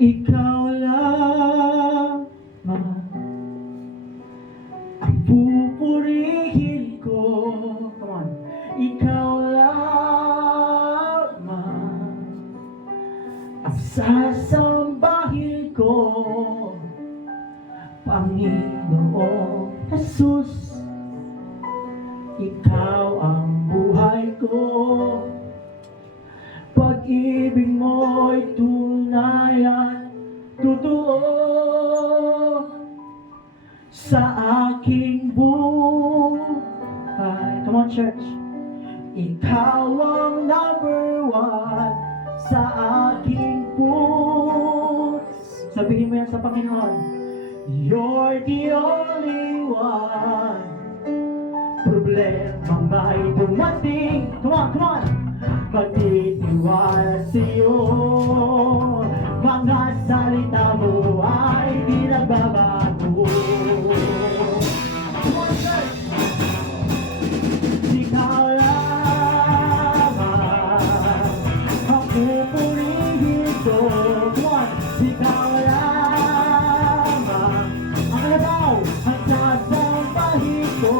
Ikaw lamang ang pupurihin ko. Come on. Ikaw lamang ang sasambahin ko, Panginoong Jesus. Ikaw ang buhay ko, pag-ibig mo'y tunay at totoo sa aking buhay. Come on, church. Ikaw ang number one sa aking puso. Sabihin mo yan sa Panginoon. You're the only one. Problema may dumating. Come on, come on. Magtitiwala sa'yo. Mga salita mo ay di nagbabago. Come on, church. Ikaw lamang ang pupurihin ko. Come on. Ikaw lamang ang alabaw at sasambahin ko,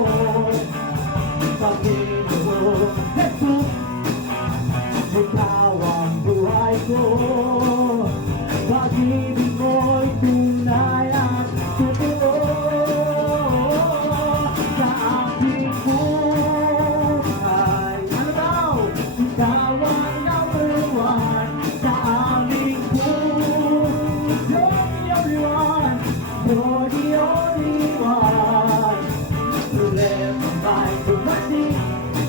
Panginoong Jesus. Ikaw ang buhay ko, pag-ibig mo'y tunay at totoo sa aking buhay. Ano daw? Ikaw ang number one sa aming puso. Everyone, you're the only one. Problema may dumating.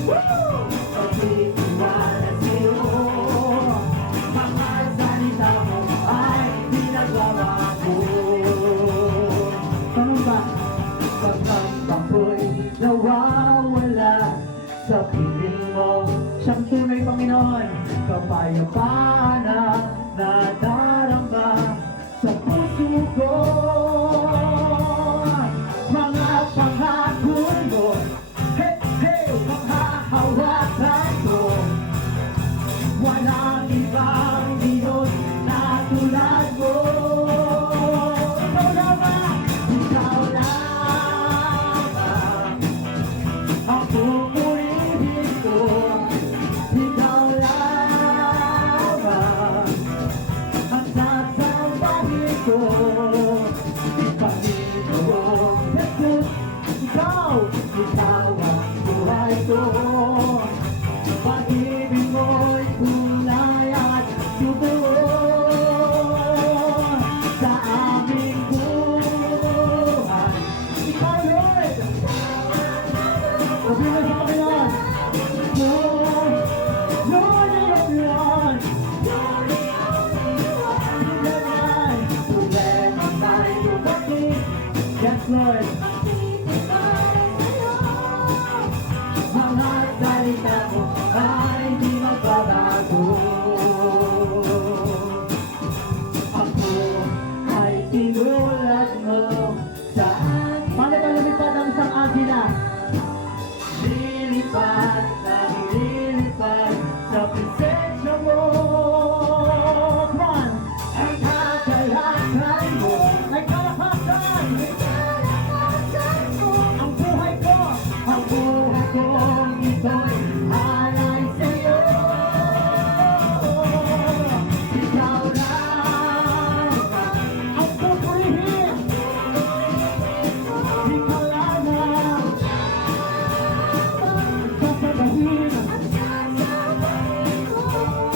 Woo! Pagtitiwala sa'yo, mga salita mo ay di nagbabago. Ganun ba? Pagkambang ko'y nawawala sa piling mo, siyang tunay Panginoon, kapayapaan ang nadaramba sa puso ko. Mga pangako mo, hey, hey, manghahawakan ko. Walang ibang Diyos na tulad mo. Ikaw lamang, ikaw lamang ang pupurihin ko. Ikaw lamang ang sasambahin ko, Panginoong Jesus. Ikaw ang buhay ko, pag-ibig mo'y tunay at totoo sa aming buhay. Ikaw, Lord. Sabi mo sa Panginoon, Lord, you're the only one. Problema may dumating. Yes, Lord. Mga salita mo ay di magbabago. Ako ay tinulad mo saan. Paano ba lumipad ang isang agila? Lilipad ang lilipad sa presensya mo. Come on! Ang kakalakal mo ay kalakasan. Ang buhay ko ito'y alay sa'yo. Ikaw lamang ang pupurihin. Ikaw lamang ang sasabahin.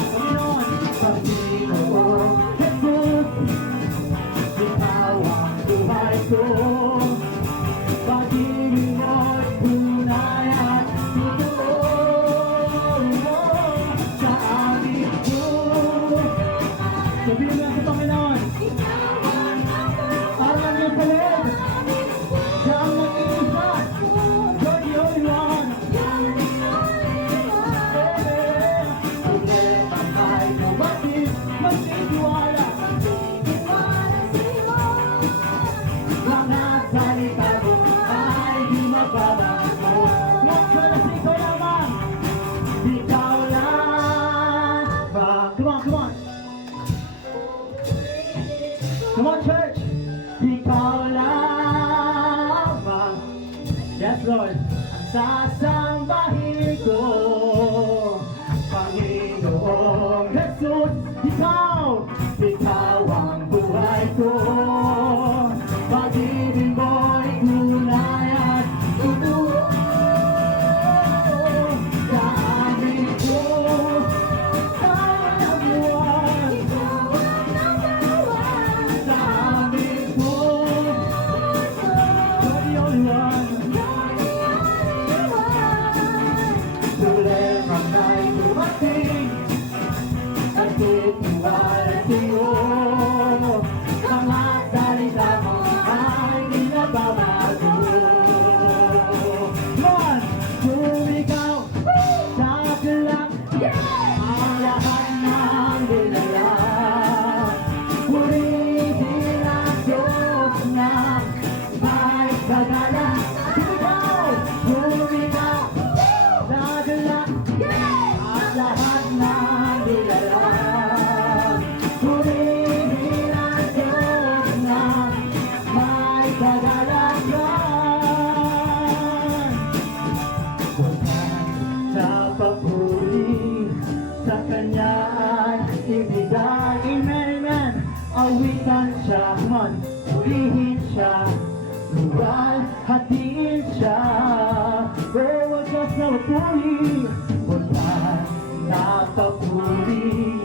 Panginoon, Panginoon Jesus, ikaw ang buhay ko, pag-ibig mo'y tunay at totoo sa aming buhay. Sabihin mo lang sa Panginoon, parang ang iyong palid, siya ang nag-iisa. You're the only one. Problema may dumating, magtitiwala. Mga salita mo ay di magbabago. Huwag ka na sa ikaw lamang. Ikaw lamang. Come on, come on. Come on, church! Ikaw lamang. Yes, Lord. Ang sasambahin ko, Panginoong Jesus. Ikaw ang buhay ko. Pag-ibig mo'y tunay at totoo. Sa amin ko, ikaw ang number one. Sa amin ko, you're the only one. Problema na'y dumating, nagtitiwala sa'yo. Mga salita mo ay di nababago. Lord, sumigaw sa tulak ang lahat ng dinala. Purihin ang Diyos na may kagala. Sumigaw sa tulak ang lahat ng dinala. Purihin ang Diyos na may kagalakan. Sa papuri sa Kanya ay ibigay. Amen, amen. Awitan siya, come on. Purihin siya, luwal, hatiin siya. Oh, wagas na papuri. Sa papuri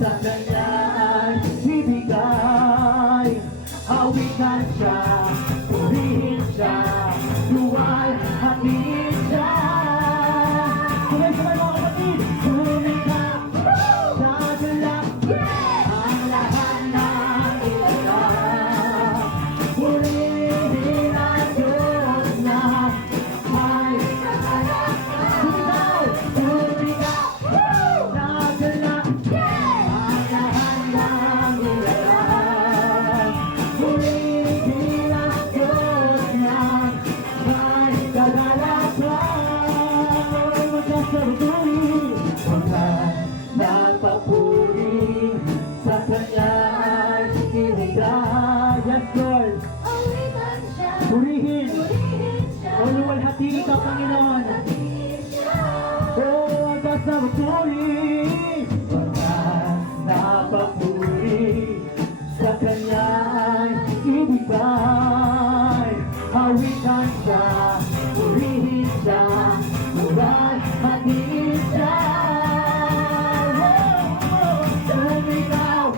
sa Kanya ay ibigay. Awitan siya, purihin siya, luwal, hatiin siya. Sabay-sabay mga kapatid, sumigaw sa tulak ang lahat ng ilan. Purihin ang Diyos na may kagalakan. Sumigaw sa tulak ang lahat ng ilan. Purihin ang Diyos na may kagalakan. Nagpapuri sa Kanya ay ibigay. Yes, Lord. Purihin. O luwalhati ka, Panginoon. O wagas na papuri. Nagpapuri sa Kanya ay ibigay. Awitan siya, purihin siya, luwal, hatiin siya. Sumigaw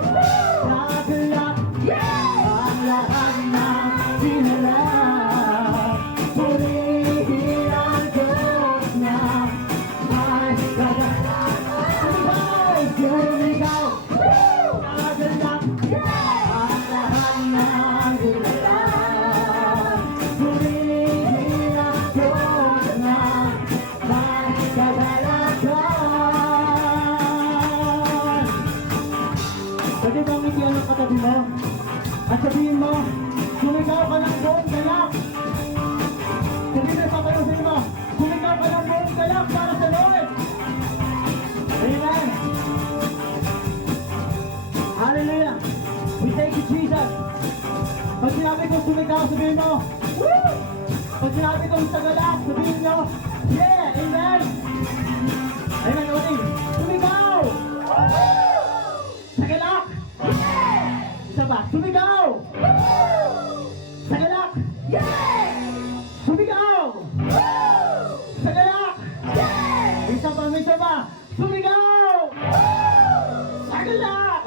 sa tulak ang lahat ng dinala. Purihin ang Diyos na may kagalakan. Sumigaw sa tulak ang lahat ng dinala. Purihin ang Diyos na may kagalakan. Pwede bang ngitian ang katabi mo? At sabihin mo, sumigaw ka ng buong galak. Sabihin mo, papayo sa'yo mo, sumigaw ka ng buong galak para sa Lord. Amen. Hallelujah. We thank you, Jesus. Pag sinabi ko sumigaw, sabihin mo, woo! Pag sinabi ko sa galak, sabihin nyo, yeah, amen. Amen, okay. Sumigaw! Sa galak! Isa ba? Sumigaw! Sa galak! Sumigaw! Sa galak! Isa ba? Sumigaw! Sa galak!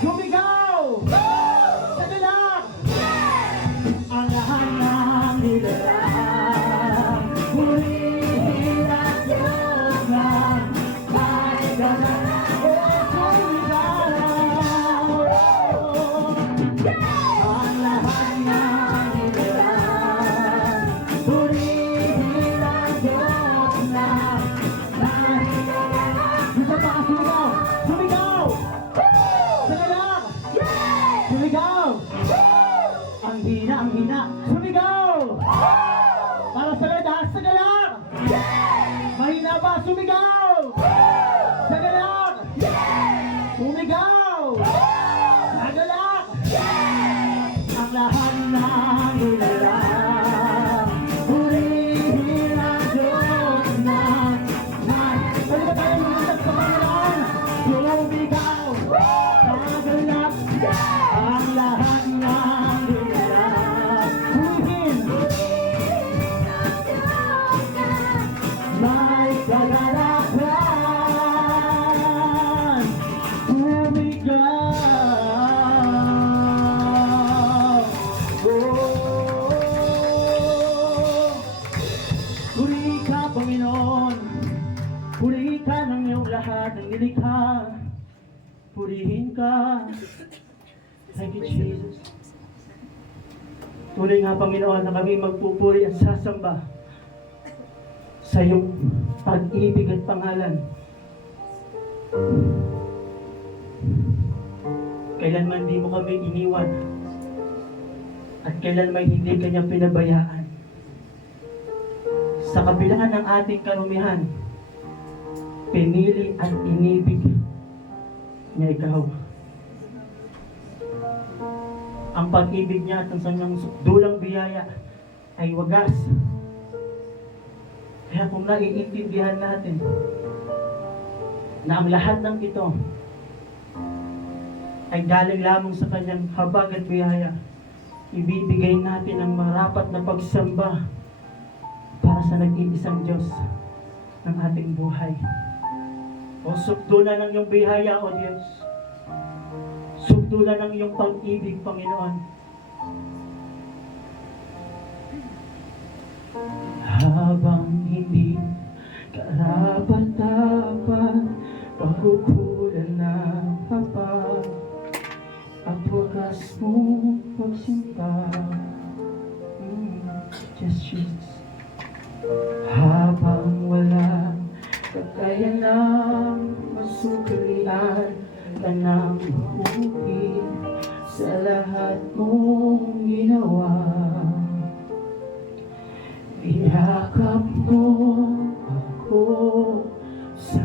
Sumigaw! Sa galak! Ang lahat ng nila. Purihin ang Diyos na may kagalakan. Oh, sumigaw! purihin ka. Thank you, Jesus. Tunay nga, Panginoon, na kami magpupuri at sasamba sa iyong pag-ibig at pangalan. Kailanman di mo kami iniwan at kailanman hindi kanya pinabayaan. Sa kabilaan ng ating karumihan, pinili at inibig niya ikaw. Ang pag-ibig niya at ang kanyang dulang biyaya ay wagas. Kaya kung naiintindihan natin na ang lahat ng ito ay galing lamang sa kanyang habag at biyaya, ibibigay natin ang marapat na pagsamba para sa nag-iisang Diyos ng ating buhay. O sukdulan ng iyong biyaya, O Diyos. Sukdulan ng iyong pag-ibig, Panginoon. Habang hindi karapat-dapat, pagkukulan na kapag ang wagas mong pagsimpa. Just Jesus. Habang walang kakayanang masuklian ka ng hukit sa lahat mong ginawa, niyakap mo ako sa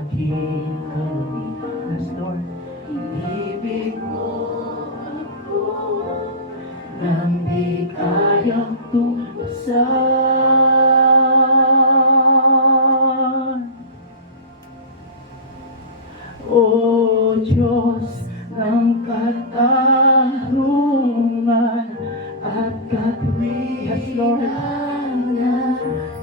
aking karumihan. Yes, Lord. Inibig mo ako nang di kayang tumasan. O Diyos ng katarungan at katwiran, yes, Lord,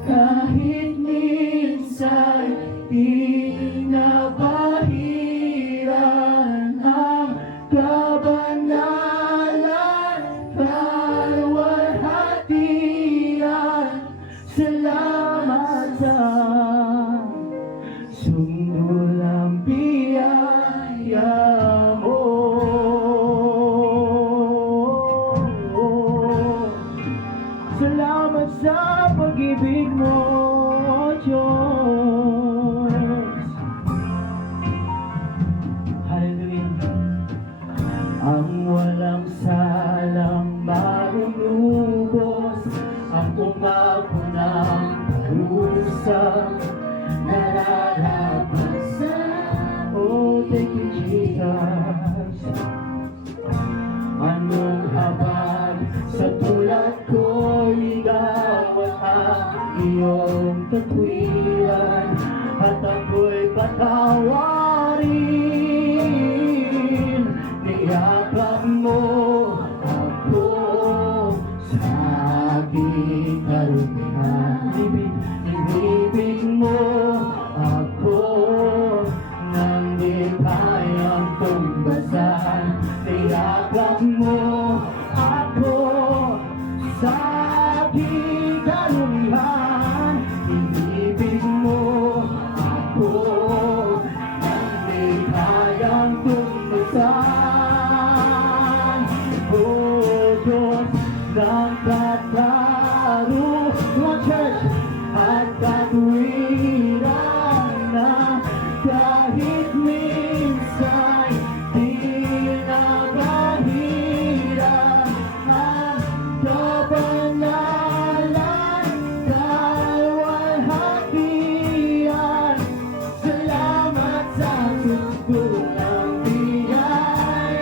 kahit minsan pinabahiran ang kabanalan, kalwalhatian. Salamat sa sundulang biyaya mo. Salamat sa pag-ibig mo, Diyos. Hallelujah. Ang walang salang marunubos, ang umago ng parusa, nararapat sa, oh, thank you, Jesus. Anong habag sa tulad ko, ligawan ang iyong katwiran, at ako'y patawarin. Niyakap mo ako sa aking karumihan. Inibig mo ako nang di kayang tumbasan. Niyakap mo ako sa aking karumihan. Inibig mo ako nang di kayang tumbasan. O Diyos ng katarungan, church, at katwiran na kahit minsan pinabahiran ang kabanalan, kalwalhatian. Salamat sa sundulang biyaya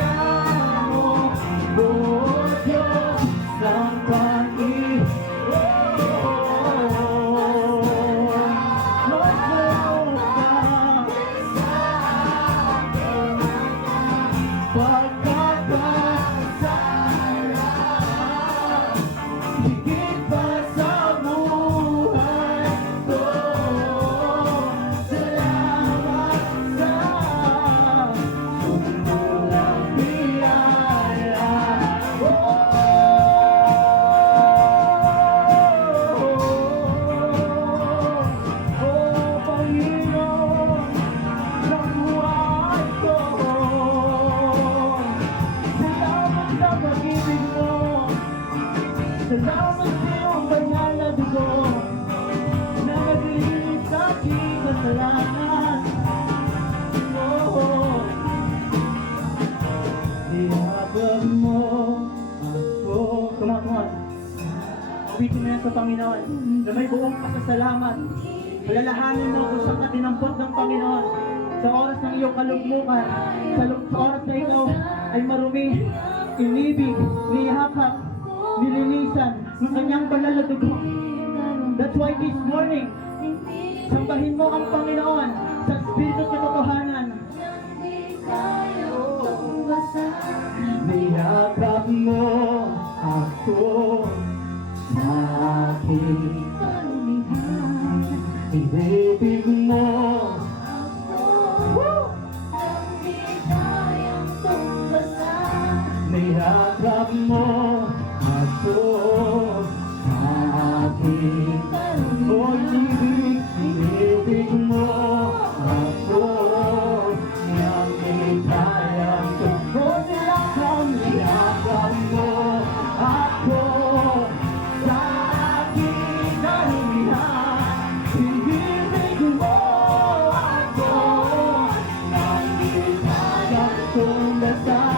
sa Panginoon na may buong pasasalamat. Alalahanin mo kung saan ka tinampot ng Panginoon sa oras ng iyong kalugmukan, sa oras na ikaw ay marumi, inibig, niyakap, nilinisan ng kanyang banal na dugo. That's why this morning, sambahin mo ang Panginoon sa Espiritu at katotohanan. Niyakap mo ako sa aking inibig mo. Niyakap mo ako sa aking inibig mo ako nang di kayang niyakap mo ako sa aking karumihan. Inibig mo ako nang di kayang tumbasan.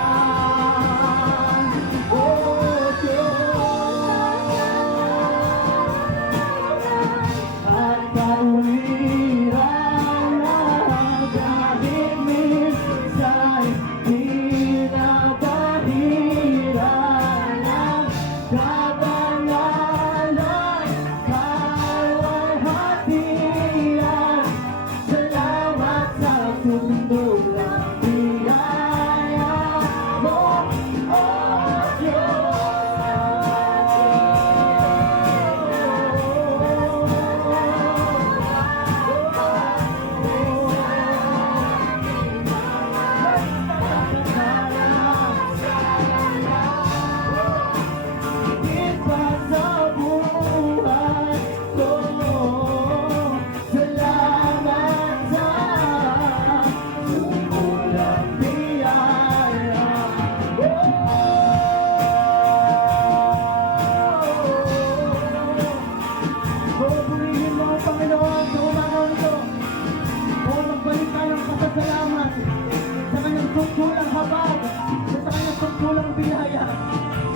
Kulang habag, sa kanyang kulang biyaya.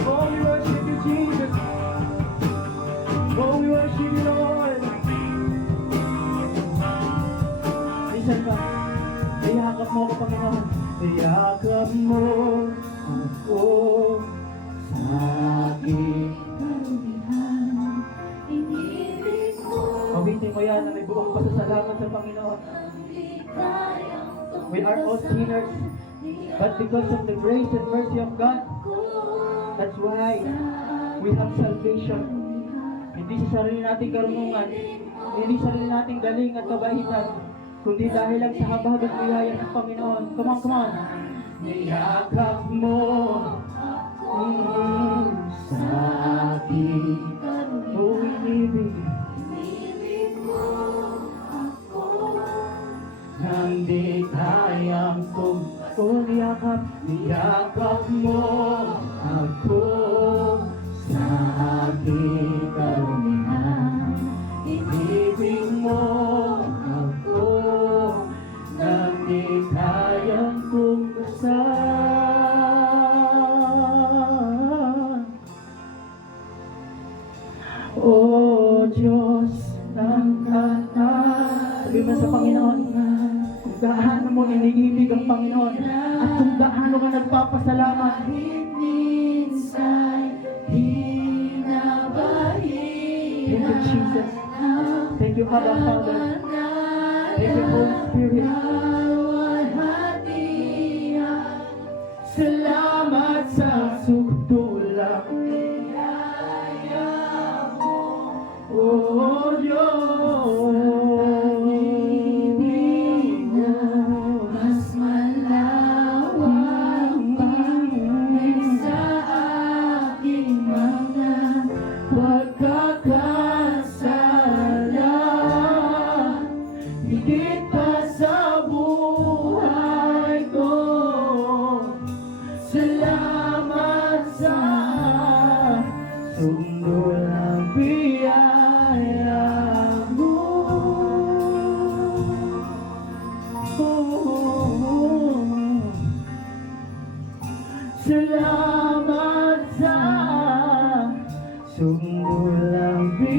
Oh, we worship you, Jesus. Oh, we worship you, Lord. Listen ka, iyakap mo ako, Panginoon. Iyakap mo ako sa aking karumihan. Mabitin mo yan na may buong pasasalamat sa Panginoon. We are all sinners, but because of the grace and mercy of God, that's why we have salvation. Hindi sa sarili nating karunungan, hindi sa sarili nating galing at kabaitan, kundi dahil lang sa habag at biyaya ng Panginoon. Come on, come on. Niyakap mo sa aking inibig. Nang di kayang niyakap mo ako sa aking karumihan. Inibig mo ako nang di kayang tumbasan. O Diyos ng katawan, sabi mo sa Panginoon, kung gaano mo iniibig ang Panginoon at kung gaano ka nagpapasalamat. Thank you, Jesus. Thank you, Abba Father. Thank you, Holy Spirit. Salamat sa sukdulang biyaya mo, O Diyos. Salamat sa sundol ng biyaya mo. Salamat sa sundol ng biyaya mo.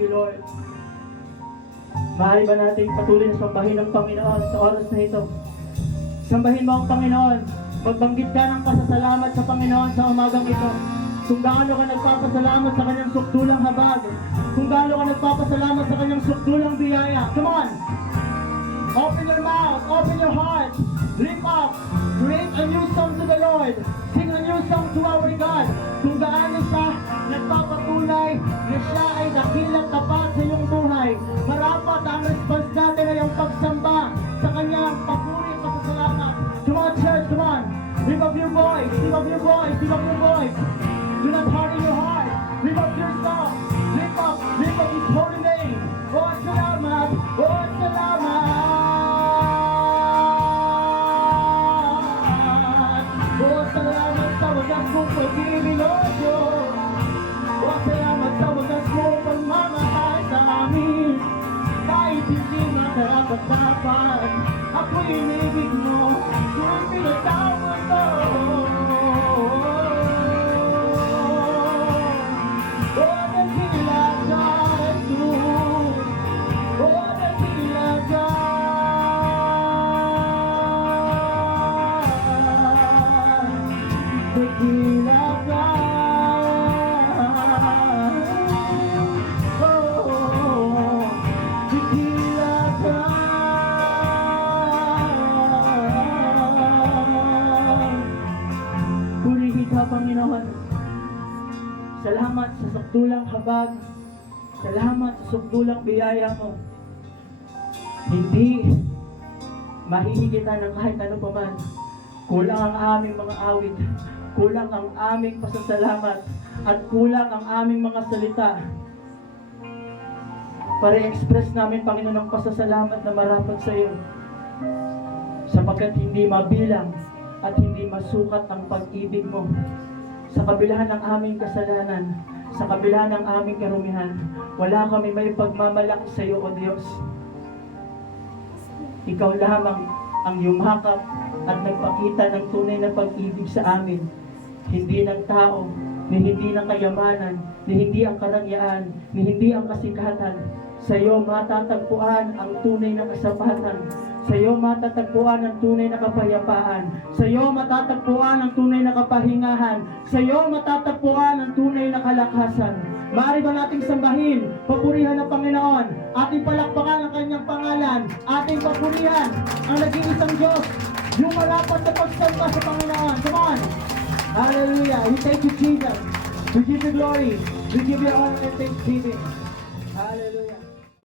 you, Lord. Maaari ba natin patuloy na sambahin ang Panginoon sa oras na ito? Sambahin mo ang Panginoon. Magbanggit ka ng pasasalamat sa Panginoon sa umagang ito. Kung gaano ka nagpapasalamat sa kanyang sukdulang habag. Kung gaano ka nagpapasalamat sa kanyang sukdulang biyaya. Come on! Open your mouth, open your heart. Lift up, create a new song to the Lord. Sing a new song to our God. Kung gaano siya nagpapatunay na siya ay dakilang tapat sa iyong buhay. Marapat ang response natin ay ang pagsamba sa kanyang papuri at pasasalamat. Come on, church, come on. Lift up your voice, lift up your voice, lift up your voice. Do not harden your heart. Lift up your song. Lift up His holy name. Oh, salamat. Oh, salamat. Oh, salamat sa wagas mong pag-ibig, Lord Diyos. Oh, salamat sa wagas mong pagmamahal sa amin. Kahit hindi makarapat-dapat, ako'y inibig mo. Kung pinatawad mo. Panginoon, salamat sa sukdulang habag, salamat sa sukdulang biyaya mo. Hindi mahihigitan ng kahit ano paman. Kulang ang aming mga awit, kulang ang aming pasasalamat, at kulang ang aming mga salita para i-express namin, Panginoon, ang pasasalamat na marapat sa iyo, sapagkat hindi mabilang at hindi masukat ang pag-ibig mo. Sa kabilahan ng aming kasalanan, sa kabilahan ng aming karumihan, wala kami may pagmamalaki sa iyo, O Diyos. Ikaw lamang ang yumakap at nagpakita ng tunay na pag-ibig sa amin. Hindi ng tao, ni hindi ng kayamanan, ni hindi ang karangyaan, ni hindi ang kasikatan. Sa iyo matatagpuan ang tunay na kasapatan. Sa iyo matatagpuan ang tunay na kapayapaan. Sa iyo matatagpuan ang tunay na kapahingahan. Sa iyo matatagpuan ang tunay na kalakasan. Maaari ba nating sambahin, papurihan ng Panginoon, ating palakpakan ang kanyang pangalan, ating papurihan ang nag-iisang Diyos, yung marapat na pagsamba sa Panginoon. Come on! Hallelujah! We thank you, Jesus. We give you glory. We give you honor and thanksgiving. Hallelujah!